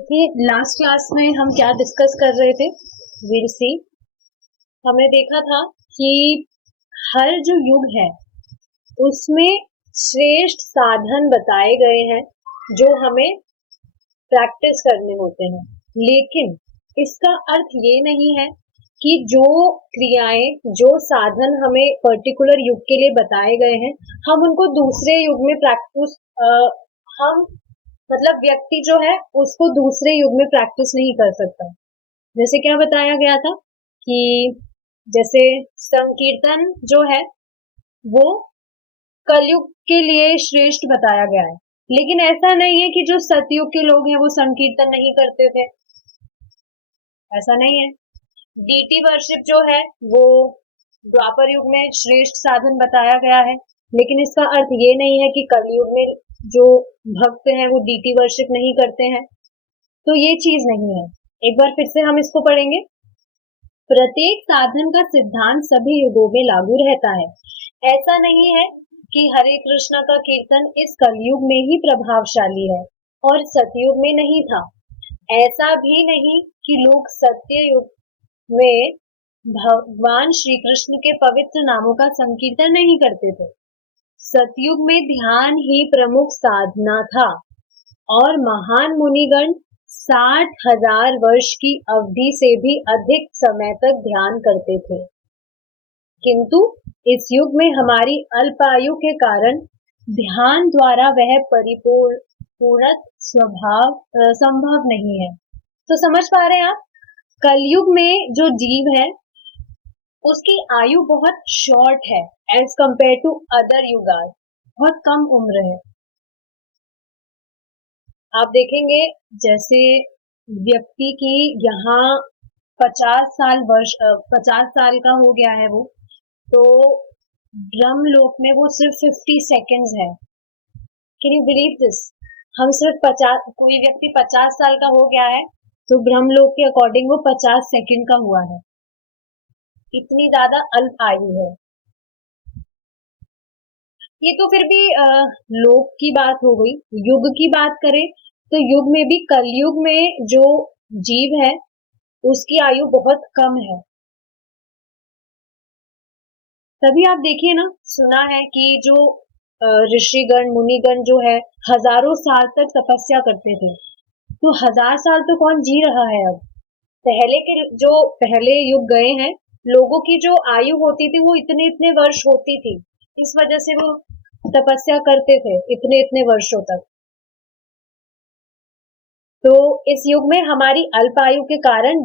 देखिए last class में हम क्या डिस्कस कर रहे थे। Will see. हमने देखा था कि हर जो युग है उसमें श्रेष्ठ साधन बताए गए हैं जो हमें प्रैक्टिस करने होते हैं। लेकिन इसका अर्थ ये नहीं है कि जो क्रियाएं जो साधन हमें पर्टिकुलर युग के लिए बताए गए हैं हम उनको दूसरे युग में प्रैक्टिस हम मतलब व्यक्ति जो है उसको दूसरे युग में प्रैक्टिस नहीं कर सकता। जैसे क्या बताया गया था कि जैसे संकीर्तन जो है वो कलयुग के लिए श्रेष्ठ बताया गया है। लेकिन ऐसा नहीं है कि जो सतयुग के लोग हैं वो संकीर्तन नहीं करते थे, ऐसा नहीं है। डीटी वर्शिप जो है वो द्वापर युग में श्रेष्ठ साधन बताया गया है। लेकिन इसका अर्थ ये नहीं है कि कलयुग में जो भक्त हैं वो डीटी वर्शिप नहीं करते हैं। तो ये चीज नहीं है। एक बार फिर से हम इसको पढ़ेंगे। प्रत्येक साधन का सिद्धांत सभी युगों में लागू रहता है। ऐसा नहीं है कि हरे कृष्ण का कीर्तन इस कलयुग में ही प्रभावशाली है और सतयुग में नहीं था। ऐसा भी नहीं कि लोग सत्य युग में भगवान श्री कृष्ण के पवित्र नामों का संकीर्तन नहीं करते थे। सतयुग में ध्यान ही प्रमुख साधना था और महान मुनिगण 60,000 वर्ष की अवधि से भी अधिक समय तक ध्यान करते थे। किंतु इस युग में हमारी अल्प आयु के कारण ध्यान द्वारा वह परिपूर्ण स्वभाव संभव नहीं है। तो समझ पा रहे हैं आप, कलयुग में जो जीव है उसकी आयु बहुत शॉर्ट है as compare to other yugas, बहुत कम उम्र है। आप देखेंगे जैसे व्यक्ति की यहाँ 50 साल का हो गया है वो, तो ब्रह्मलोक में वो सिर्फ 50 सेकेंड्स है। Can you believe this? हम सिर्फ 50, कोई व्यक्ति 50 साल का हो गया है तो ब्रह्मलोक के अकॉर्डिंग वो 50 सेकेंड का हुआ है। इतनी ज्यादा अल्प आयु है। ये तो फिर भी लोक की बात हो गई। युग की बात करें तो युग में भी कलयुग में जो जीव है उसकी आयु बहुत कम है। तभी आप देखिए ना, सुना है कि जो ऋषिगण मुनिगण जो है हजारों साल तक तपस्या करते थे। तो 1000 साल तो कौन जी रहा है अब। पहले के जो पहले युग गए हैं, लोगों की जो आयु होती थी वो इतने इतने वर्ष होती थी। इस वजह से वो तपस्या करते थे इतने इतने वर्षों तक। तो इस युग में हमारी अल्प आयु के कारण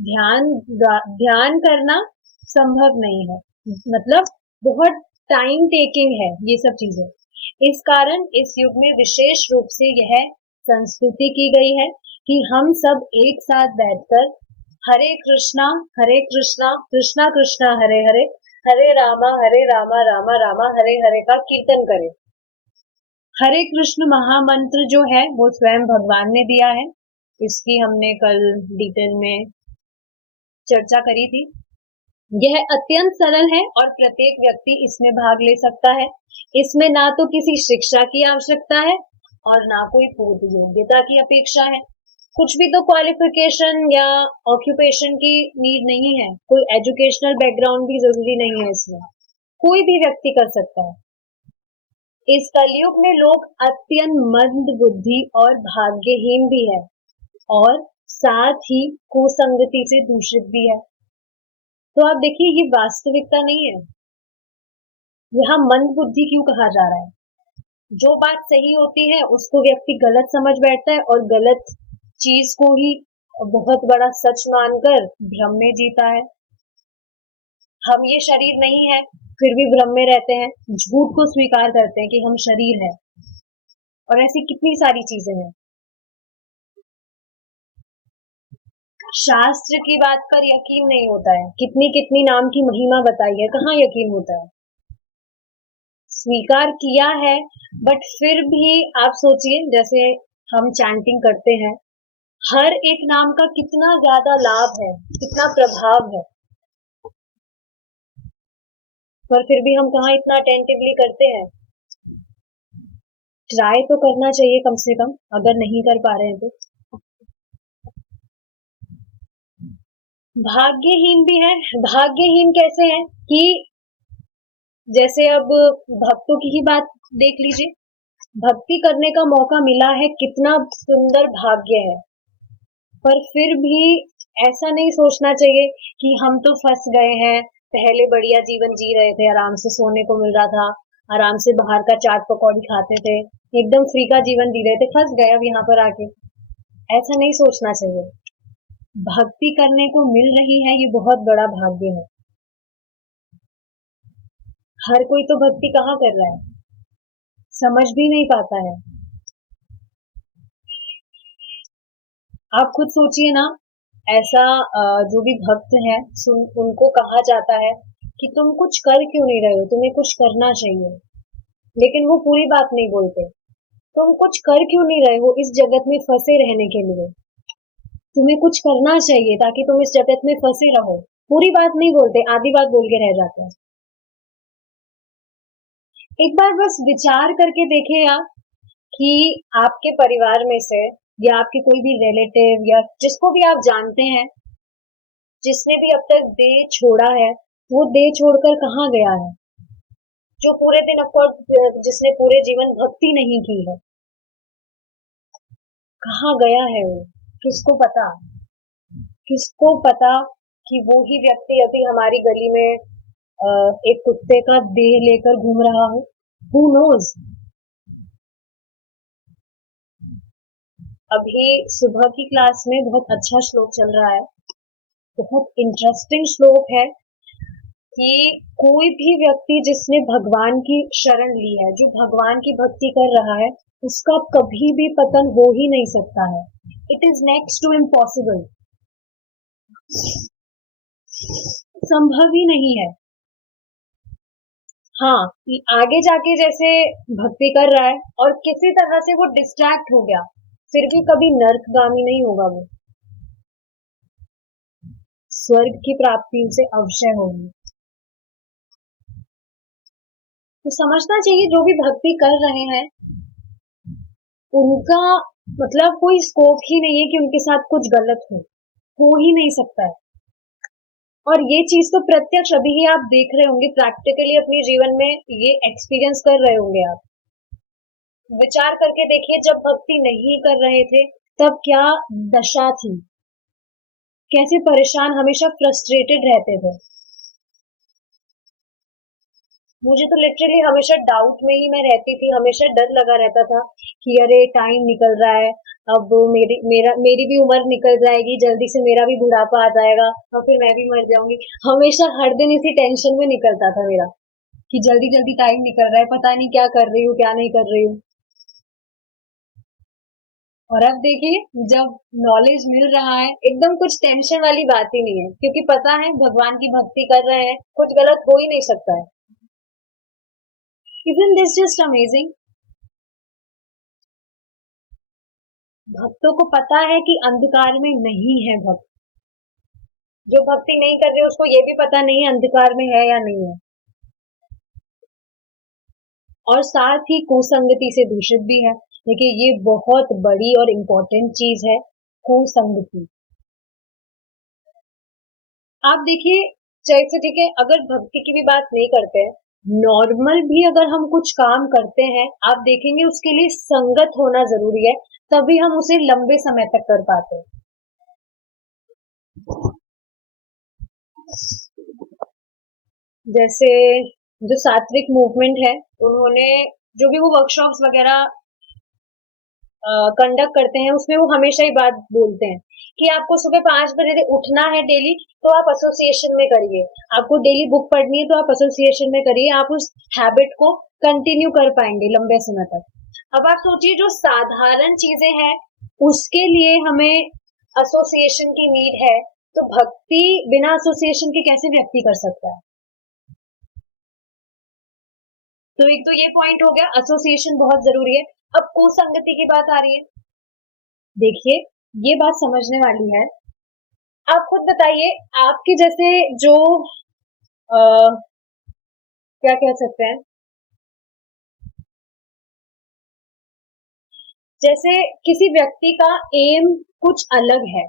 ध्यान ध्यान करना संभव नहीं है। मतलब बहुत टाइम टेकिंग है ये सब चीजें। इस कारण इस युग में विशेष रूप से यह संस्कृति की गई है कि हम सब एक साथ बैठकर हरे कृष्णा कृष्णा कृष्णा हरे हरे, हरे रामा रामा रामा हरे हरे का कीर्तन करें। हरे कृष्ण महामंत्र जो है वो स्वयं भगवान ने दिया है। इसकी हमने कल डिटेल में चर्चा करी थी। यह अत्यंत सरल है और प्रत्येक व्यक्ति इसमें भाग ले सकता है। इसमें ना तो किसी शिक्षा की आवश्यकता है और ना कोई पूर्व योग्यता की अपेक्षा है। कुछ भी तो क्वालिफिकेशन या ऑक्यूपेशन की नीड नहीं है। कोई एजुकेशनल बैकग्राउंड भी जरूरी नहीं है इसमें। कोई भी व्यक्ति कर सकता है। इस कलयुग में लोग अत्यंत मंद बुद्धि और भाग्यहीन भी है और साथ ही कुसंगति से दूषित भी है। तो आप देखिए ये वास्तविकता नहीं है। यहाँ मंद बुद्धि क्यों कहा जा रहा है? जो बात सही होती है उसको व्यक्ति गलत समझ बैठता है और गलत चीज को ही बहुत बड़ा सच मानकर भ्रम में जीता है। हम ये शरीर नहीं है फिर भी भ्रम में रहते हैं, झूठ को स्वीकार करते हैं कि हम शरीर है। और ऐसी कितनी सारी चीजें हैं। शास्त्र की बात पर यकीन नहीं होता है। कितनी कितनी नाम की महिमा बताई है, कहाँ यकीन होता है। स्वीकार किया है बट फिर भी आप सोचिए, जैसे हम चैंटिंग करते हैं, हर एक नाम का कितना ज्यादा लाभ है, कितना प्रभाव है, पर फिर भी हम कहाँ इतना अटेंटिवली करते हैं। ट्राई तो करना चाहिए कम से कम, अगर नहीं कर पा रहे हैं तो। भाग्यहीन भी है। भाग्यहीन कैसे है कि जैसे अब भक्तों की ही बात देख लीजिए, भक्ति करने का मौका मिला है, कितना सुंदर भाग्य है। पर फिर भी ऐसा नहीं सोचना चाहिए कि हम तो फंस गए हैं। पहले बढ़िया जीवन जी रहे थे, आराम से सोने को मिल रहा था, आराम से बाहर का चाट पकौड़ी खाते थे, एकदम फ्री का जीवन जी रहे थे, फंस गए अब यहाँ पर आके। ऐसा नहीं सोचना चाहिए। भक्ति करने को मिल रही है, ये बहुत बड़ा भाग्य है। हर कोई तो भक्ति कहाँ कर रहा है, समझ भी नहीं पाता है। आप खुद सोचिए ना, ऐसा जो भी भक्त है, उनको कहा जाता है कि तुम कुछ कर क्यों नहीं रहे हो, तुम्हें कुछ करना चाहिए। लेकिन वो पूरी बात नहीं बोलते। तुम कुछ कर क्यों नहीं रहे हो इस जगत में फंसे रहने के लिए। तुम्हें कुछ करना चाहिए ताकि तुम इस जगत में फंसे रहो। पूरी बात नहीं बोलते, आधी बात बोल के रह जाते हैं। एक बार बस विचार करके देखिए आप कि आपके परिवार में से या आपके कोई भी रिलेटिव या जिसको भी आप जानते हैं, जिसने भी अब तक देह छोड़ा है, वो देह छोड़कर कहाँ गया है। जो पूरे दिन ऑफकोर्स जिसने पूरे जीवन भक्ति नहीं की है, कहाँ गया है वो, किसको पता। किसको पता कि वो ही व्यक्ति अभी हमारी गली में एक कुत्ते का देह लेकर घूम रहा हो। Who knows. अभी सुबह की क्लास में बहुत अच्छा श्लोक चल रहा है, बहुत इंटरेस्टिंग श्लोक है कि कोई भी व्यक्ति जिसने भगवान की शरण ली है, जो भगवान की भक्ति कर रहा है, उसका कभी भी पतन हो ही नहीं सकता है। It is next to impossible, संभव ही नहीं है। हाँ, कि आगे जाके जैसे भक्ति कर रहा है और किसी तरह से वो डिस्ट्रैक्ट हो गया, फिर भी कभी नर्कगामी नहीं होगा वो, स्वर्ग की प्राप्ति उसे अवश्य होगी। तो समझना चाहिए जो भी भक्ति कर रहे हैं, उनका मतलब कोई स्कोप ही नहीं है कि उनके साथ कुछ गलत हो ही नहीं सकता है। और ये चीज तो प्रत्यक्ष अभी ही आप देख रहे होंगे, प्रैक्टिकली अपने जीवन में ये एक्सपीरियंस कर रहे होंगे आप। विचार करके देखिए, जब भक्ति नहीं कर रहे थे तब क्या दशा थी, कैसे परेशान, हमेशा फ्रस्ट्रेटेड रहते थे। मुझे तो लिटरली हमेशा डाउट में ही मैं रहती थी, हमेशा डर लगा रहता था कि अरे टाइम निकल रहा है, अब मेरी भी उम्र निकल जाएगी, जल्दी से मेरा भी बुढ़ापा आ जाएगा और फिर मैं भी मर जाऊंगी। हमेशा हर दिन इसी टेंशन में निकलता था मेरा कि जल्दी जल्दी टाइम निकल रहा है, पता नहीं क्या कर रही हूँ क्या नहीं कर रही हूँ। और अब देखिए, जब नॉलेज मिल रहा है, एकदम कुछ टेंशन वाली बात ही नहीं है, क्योंकि पता है भगवान की भक्ति कर रहे हैं, कुछ गलत हो ही नहीं सकता है। Even this just amazing. भक्तों को पता है कि अंधकार में नहीं है भक्त। जो भक्ति नहीं कर रहे उसको ये भी पता नहीं है अंधकार में है या नहीं है। और साथ ही कुसंगति से दूषित भी है। देखिए, ये बहुत बड़ी और इम्पोर्टेंट चीज है, कुसंगति। आप देखिए, जैसे ठीक है, अगर भक्ति की भी बात नहीं करते हैं, नॉर्मल भी अगर हम कुछ काम करते हैं, आप देखेंगे उसके लिए संगत होना जरूरी है, तभी हम उसे लंबे समय तक कर पाते हैं। जैसे जो सात्विक मूवमेंट है, उन्होंने जो भी वो वर्कशॉप्स वगैरह कंडक्ट करते हैं, उसमें वो हमेशा ही बात बोलते हैं कि आपको सुबह 5 बजे उठना है डेली, तो आप एसोसिएशन में करिए। आपको डेली बुक पढ़नी है तो आप एसोसिएशन में करिए, आप उस हैबिट को कंटिन्यू कर पाएंगे लंबे समय तक। अब आप सोचिए, जो साधारण चीजें हैं उसके लिए हमें एसोसिएशन की नीड है, तो भक्ति बिना एसोसिएशन के कैसे व्यक्ति कर सकता है। तो एक तो ये पॉइंट हो गया, एसोसिएशन बहुत जरूरी है। अब कुसंगति की बात आ रही है। देखिए, ये बात समझने वाली है। आप खुद बताइए, आपके जैसे जो क्या कह सकते हैं, जैसे किसी व्यक्ति का एम कुछ अलग है,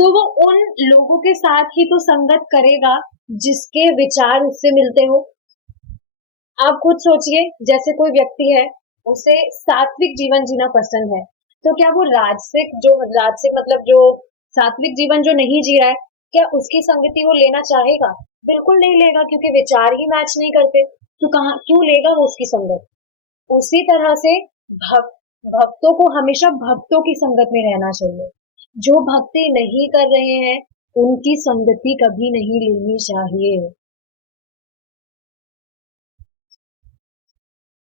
तो वो उन लोगों के साथ ही तो संगत करेगा जिसके विचार उससे मिलते हो। आप खुद सोचिए, जैसे कोई व्यक्ति है, उसे सात्विक जीवन जीना पसंद है, तो क्या वो राजसिक मतलब जो सात्विक जीवन जो नहीं जी रहा है, क्या उसकी संगति वो लेना चाहेगा? बिल्कुल नहीं लेगा, क्योंकि विचार ही मैच नहीं करते। तो कहाँ क्यों लेगा वो उसकी संगत? उसी तरह से भक्त भक्तों को हमेशा भक्तों की संगत में रहना चाहिए। जो भक्ति नहीं कर रहे हैं, उनकी संगति कभी नहीं लेनी चाहिए,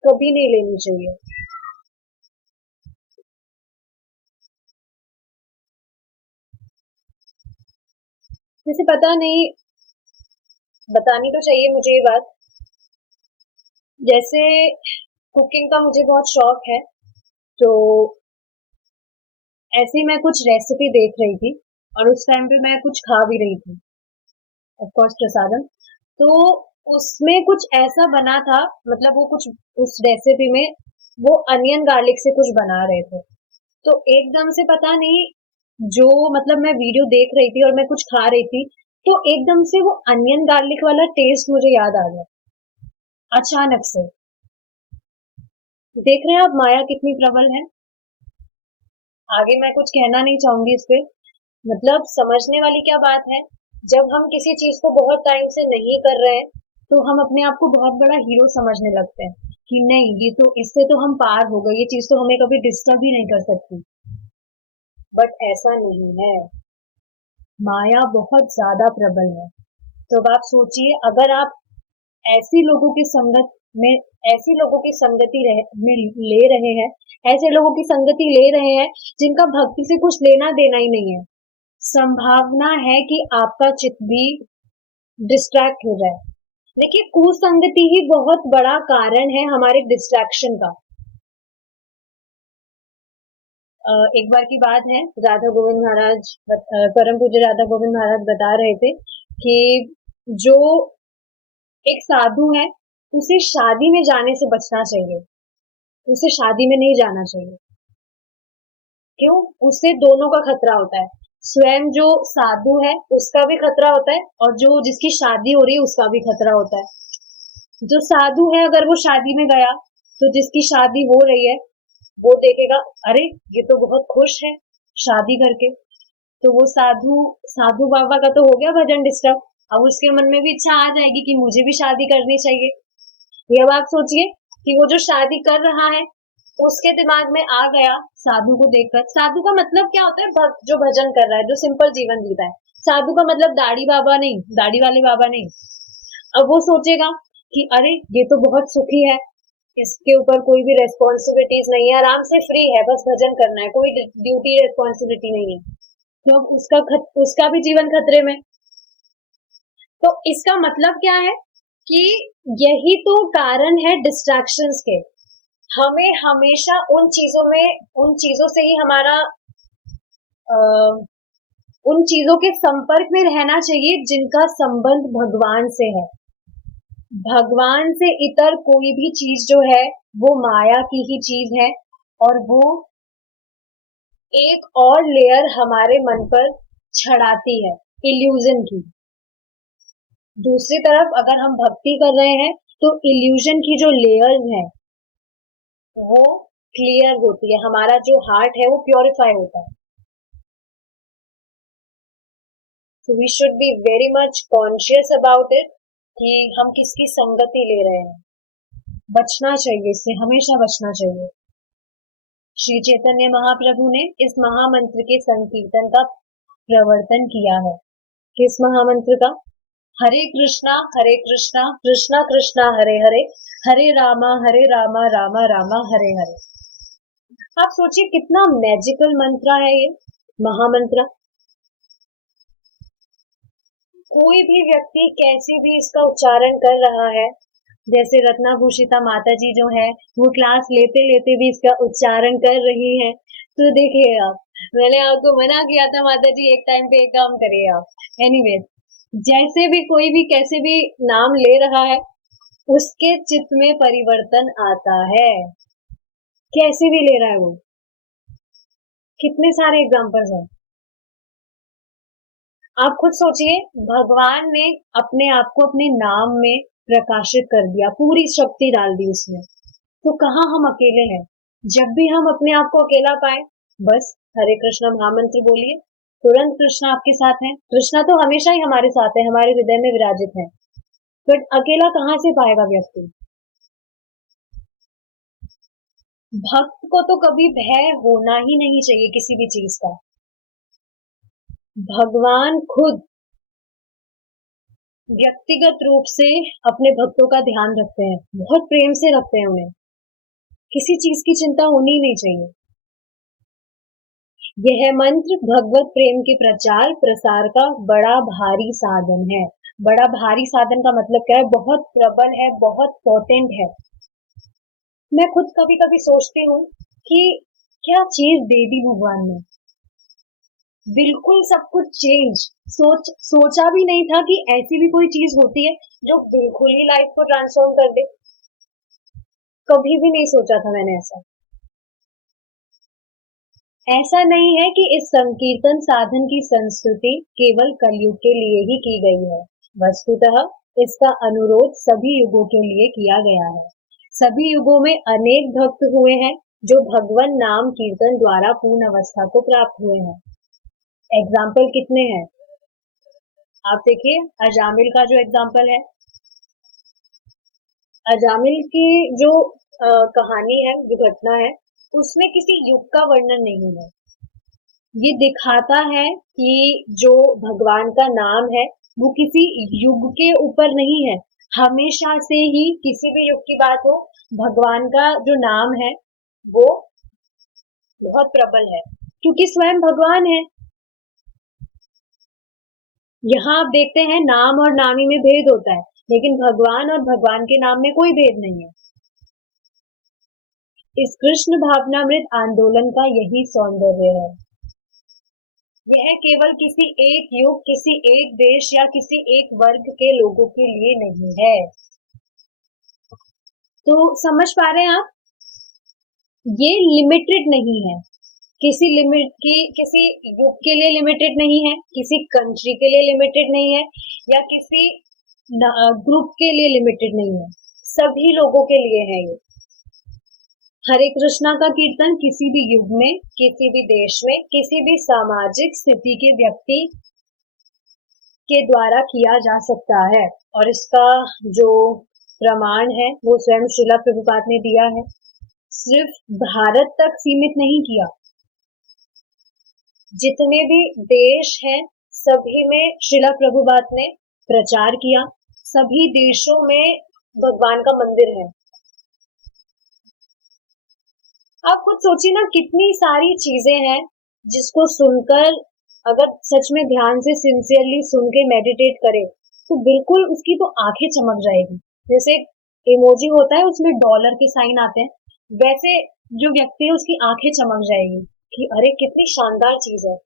कभी नहीं लेनी चाहिए। जैसे पता नहीं, बतानी तो चाहिए मुझे ये बात। जैसे कुकिंग का मुझे बहुत शौक है, तो ऐसे ही मैं कुछ रेसिपी देख रही थी, और उस टाइम पे मैं कुछ खा भी रही थी, ऑफ कोर्स प्रसादम। तो उसमें कुछ ऐसा बना था, मतलब वो कुछ उस रेसिपी में वो अनियन गार्लिक से कुछ बना रहे थे। तो एकदम से पता नहीं, जो मतलब मैं वीडियो देख रही थी और मैं कुछ खा रही थी, तो एकदम से वो अनियन गार्लिक वाला टेस्ट मुझे याद आ गया, अचानक से। देख रहे हैं आप माया कितनी प्रबल है। आगे मैं कुछ कहना नहीं चाहूंगी इस पे, मतलब समझने वाली क्या बात है। जब हम किसी चीज को बहुत टाइम से नहीं कर रहे हैं, तो हम अपने आप को बहुत बड़ा हीरो समझने लगते हैं कि नहीं, ये तो इससे तो हम पार हो गए, ये चीज तो हमें कभी डिस्टर्ब ही नहीं कर सकती। बट ऐसा नहीं है, माया बहुत ज्यादा प्रबल है। तो अब आप सोचिए, अगर आप ऐसी लोगों की संगत में ऐसी लोगों की में ले रहे हैं, ऐसे लोगों की संगति ले रहे हैं जिनका भक्ति से कुछ लेना देना ही नहीं है, संभावना है कि आपका चित्त भी डिस्ट्रैक्ट हो जाए। देखिए, कुसंगति ही बहुत बड़ा कारण है हमारे डिस्ट्रैक्शन का। एक बार की बात है, राधा गोविंद महाराज परम पूज्य राधा गोविंद महाराज बता रहे थे कि जो एक साधु है, उसे शादी में जाने से बचना चाहिए, उसे शादी में नहीं जाना चाहिए। क्यों? उससे दोनों का खतरा होता है। स्वयं जो साधु है उसका भी खतरा होता है, और जो जिसकी शादी हो रही है उसका भी खतरा होता है। जो साधु है, अगर वो शादी में गया, तो जिसकी शादी हो रही है वो देखेगा, अरे ये तो बहुत खुश है शादी करके, तो वो साधु साधु बाबा का तो हो गया भजन डिस्टर्ब। अब उसके मन में भी इच्छा आ जाएगी कि मुझे भी शादी करनी चाहिए। ये अब आप सोचिए कि वो जो शादी कर रहा है, उसके दिमाग में आ गया साधु को देखकर। साधु का मतलब क्या होता है? भक्त जो भजन कर रहा है, जो सिंपल जीवन जीता है। साधु का मतलब दाढ़ी बाबा नहीं, दाढ़ी वाले बाबा नहीं। अब वो सोचेगा कि अरे ये तो बहुत सुखी है, इसके ऊपर कोई भी रेस्पॉन्सिबिलिटीज नहीं है, आराम से फ्री है, बस भजन करना है, कोई ड्यूटी रेस्पॉन्सिबिलिटी नहीं है। तो अब उसका भी जीवन खतरे में। तो इसका मतलब क्या है कि यही तो कारण है डिस्ट्रैक्शंस के। हमें हमेशा उन चीजों से ही हमारा अ, उन चीजों के संपर्क में रहना चाहिए जिनका संबंध भगवान से है। भगवान से इतर कोई भी चीज जो है, वो माया की ही चीज है, और वो एक और लेयर हमारे मन पर चढ़ाती है, इल्यूजन की। दूसरी तरफ अगर हम भक्ति कर रहे हैं, तो इल्यूजन की जो लेयर्स हैं वो क्लियर होती है, हमारा जो हार्ट है वो प्योरीफाई होता है। So we should be very much conscious about it कि हम किसकी संगति ले रहे हैं। बचना चाहिए, इससे हमेशा बचना चाहिए। श्री चैतन्य महाप्रभु ने इस महामंत्र के संकीर्तन का प्रवर्तन किया है। किस महामंत्र का? हरे कृष्णा कृष्णा कृष्णा हरे हरे, हरे रामा रामा रामा हरे हरे। आप सोचिए कितना मैजिकल मंत्र है ये महामंत्र। कोई भी व्यक्ति कैसे भी इसका उच्चारण कर रहा है, जैसे रत्नाभूषिता माता जी जो है, वो क्लास लेते लेते भी इसका उच्चारण कर रही हैं। तो देखिए आप, मैंने आपको मना किया था माता जी, एक टाइम पे एक काम करिए आप। एनीवेज, जैसे भी कोई भी कैसे भी नाम ले रहा है, उसके चित्त में परिवर्तन आता है, कैसे भी ले रहा है वो। कितने सारे एग्जाम्पल्स हैं। आप खुद सोचिए, भगवान ने अपने आप को अपने नाम में प्रकाशित कर दिया, पूरी शक्ति डाल दी उसमें। तो कहाँ हम अकेले हैं? जब भी हम अपने आप को अकेला पाए, बस हरे कृष्णा महामंत्र बोलिए, तुरंत कृष्णा आपके साथ है। कृष्णा तो हमेशा ही हमारे साथ है, हमारे हृदय में विराजित है। बट अकेला कहाँ से पाएगा व्यक्ति? भक्त को तो कभी भय होना ही नहीं चाहिए किसी भी चीज का। भगवान खुद व्यक्तिगत रूप से अपने भक्तों का ध्यान रखते हैं, बहुत प्रेम से रखते हैं उन्हें। किसी चीज की चिंता होनी ही नहीं चाहिए। यह मंत्र भगवत प्रेम के प्रचार प्रसार का बड़ा भारी साधन है। बड़ा भारी साधन का मतलब क्या है? बहुत प्रबल है, बहुत पोटेंट है। मैं खुद कभी कभी सोचती हूँ कि क्या चीज दे दी भगवान ने, बिल्कुल सब कुछ चेंज। सोचा भी नहीं था कि ऐसी भी कोई चीज होती है जो बिल्कुल ही लाइफ को ट्रांसफॉर्म कर दे। कभी भी नहीं सोचा था मैंने ऐसा। ऐसा नहीं है कि इस संकीर्तन साधन की संस्कृति केवल कलयुग के लिए ही की गई है। वस्तुतः इसका अनुरोध सभी युगों के लिए किया गया है। सभी युगों में अनेक भक्त हुए हैं जो भगवान नाम कीर्तन द्वारा पूर्ण अवस्था को प्राप्त हुए हैं। एग्जाम्पल कितने हैं? आप देखिए, अजामिल का जो एग्जाम्पल है, अजामिल की जो कहानी है, जो घटना है, उसमें किसी युग का वर्णन नहीं है। ये दिखाता है कि जो भगवान का नाम है वो किसी युग के ऊपर नहीं है। हमेशा से ही किसी भी युग की बात हो, भगवान का जो नाम है वो बहुत प्रबल है, क्योंकि स्वयं भगवान है। यहाँ आप देखते हैं नाम और नामी में भेद होता है, लेकिन भगवान और भगवान के नाम में कोई भेद नहीं है। इस कृष्ण भावनामृत आंदोलन का यही सौंदर्य है। यह केवल किसी एक युग, किसी एक देश या किसी एक वर्ग के लोगों के लिए नहीं है। तो समझ पा रहे हैं आप? ये लिमिटेड नहीं है, किसी लिमिट की, किसी युग के लिए लिमिटेड नहीं है, किसी कंट्री के लिए लिमिटेड नहीं है, या किसी ग्रुप के लिए लिमिटेड नहीं है। सभी लोगों के लिए है ये। हरे कृष्णा का कीर्तन किसी भी युग में, किसी भी देश में, किसी भी सामाजिक स्थिति के व्यक्ति के द्वारा किया जा सकता है, और इसका जो प्रमाण है वो स्वयं श्रीला प्रभुपाद ने दिया है। सिर्फ भारत तक सीमित नहीं किया, जितने भी देश हैं सभी में श्रीला प्रभुपाद ने प्रचार किया। सभी देशों में भगवान का मंदिर है। आप खुद सोचिए ना, कितनी सारी चीजें हैं जिसको सुनकर, अगर सच में ध्यान से सिंसियरली सुन के मेडिटेट करे तो बिल्कुल उसकी तो आंखें चमक जाएगी। जैसे इमोजी होता है उसमें डॉलर के साइन आते हैं, वैसे जो व्यक्ति है उसकी आंखें चमक जाएगी कि अरे कितनी शानदार चीज है।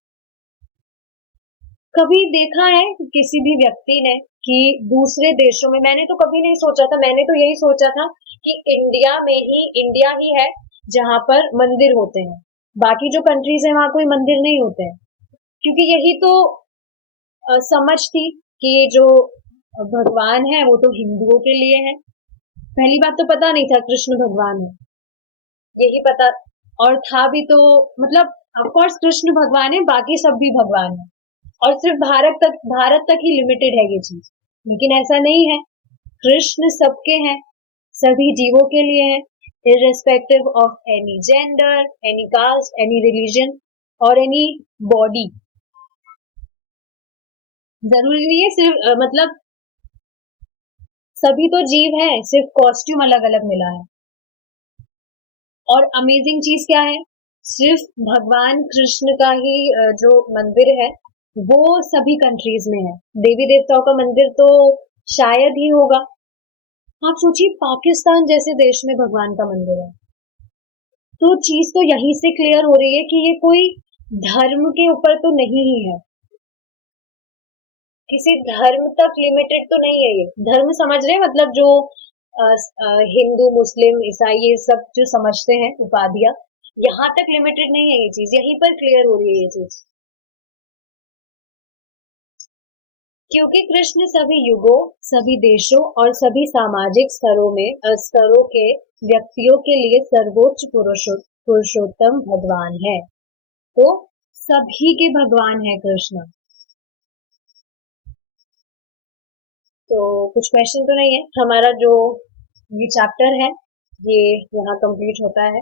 कभी देखा है किसी भी व्यक्ति ने कि दूसरे देशों में, मैंने तो कभी नहीं सोचा था, मैंने तो यही सोचा था कि इंडिया ही है जहां पर मंदिर होते हैं, बाकी जो कंट्रीज है वहां कोई मंदिर नहीं होते हैं। क्योंकि यही तो समझ थी कि जो भगवान है वो तो हिंदुओं के लिए है। पहली बात तो पता नहीं था कृष्ण भगवान है, यही पता, और था भी तो, मतलब ऑफकोर्स कृष्ण भगवान है, बाकी सब भी भगवान है, और सिर्फ भारत तक ही लिमिटेड है ये चीज। लेकिन ऐसा नहीं है, कृष्ण सबके हैं, सभी जीवों के लिए है, irrespective of any gender, any caste, any religion और any body। जरूरी नहीं है सिर्फ मतलब सभी तो जीव है, सिर्फ कॉस्ट्यूम अलग अलग मिला है। और अमेजिंग चीज क्या है, सिर्फ भगवान कृष्ण का ही जो मंदिर है वो सभी कंट्रीज में है। देवी देवताओं का मंदिर तो शायद ही होगा। आप सोचिए, पाकिस्तान जैसे देश में भगवान का मंदिर है। तो चीज तो यहीं से क्लियर हो रही है कि ये कोई धर्म के ऊपर तो नहीं ही है, किसी धर्म तक लिमिटेड तो नहीं है। ये धर्म समझ रहे हैं, मतलब जो हिंदू मुस्लिम ईसाई ये सब जो समझते हैं उपाधियां, यहाँ तक लिमिटेड नहीं है ये चीज, यहीं पर क्लियर हो रही है ये चीज। क्योंकि कृष्ण सभी युगों, सभी देशों और सभी सामाजिक स्तरों के व्यक्तियों के लिए सर्वोच्च पुरुषोत्तम भगवान है। तो सभी के भगवान है कृष्ण। तो कुछ क्वेश्चन तो नहीं है, हमारा जो ये चैप्टर है ये यहाँ कंप्लीट होता है।